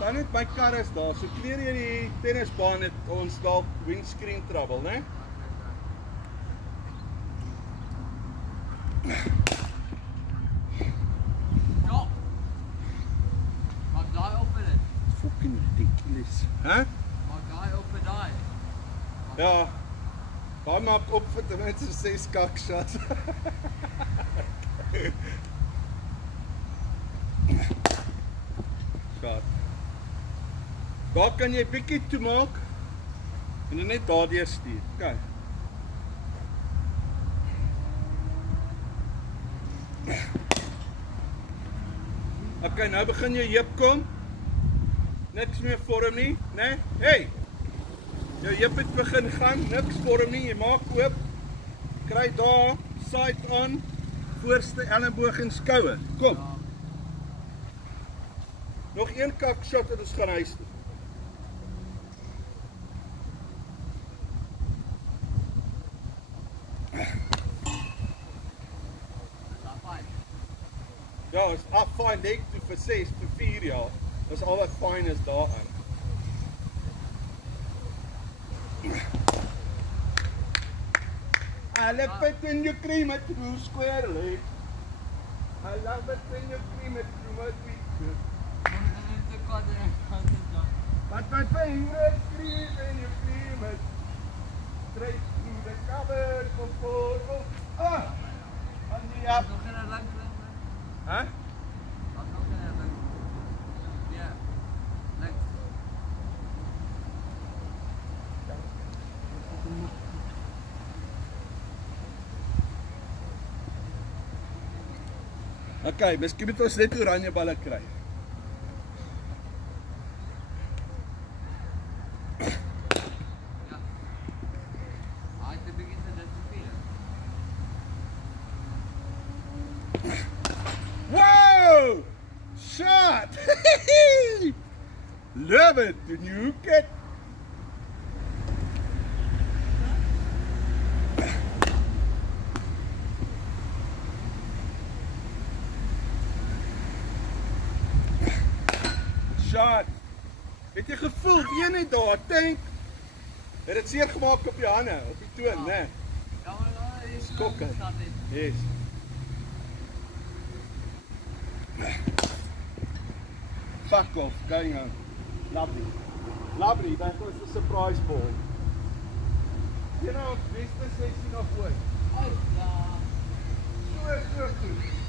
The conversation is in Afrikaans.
Dan net my kar is daar, so kleer jy die tennisbaan het ons dalk windscreen trouble, né? Ja. Maak daai op met dit. Fucking ridiculous. Hæ? Maak daai op met daai. Ja. Baie maak op vir ten minste 6 kakshots. Shot. Daar kan jy bietjie toe maak en dan net daardeur stuur. Okay. Okay, nou begin jou heup kom. Niks meer vorm nie, né? Hey. Jou heup het begin gaan, niks vorm nie. Jy maak oop. Kry daar side on, voorste elleboog en skouer. Kom. Nog een kak shot en ons gaan huis toe. Ja, is af fine leg toe vir 6 vir 4 jaar. Dis al wat fine is daarin. I love it when you cream it through square leg. I love it when you cream it through my feet. But my favorite cream when you cream it straight through the cupboard for photo. Ah! On the up. Huh? Yeah. Like. Okay, miskien moet ons net oranje balle kry. Whoa! Shot! Love it! Did you get? Shot! Het jy gevoel, een net daar, tank? Het het seer gemaak op jou hande, op die toon, né? Ja, maar daar is skokke. Yes. Fuck off, going on. Lovely. Lovely, that was the surprise ball. You know, beste sessie nog ooit. Oh, ja. So goed.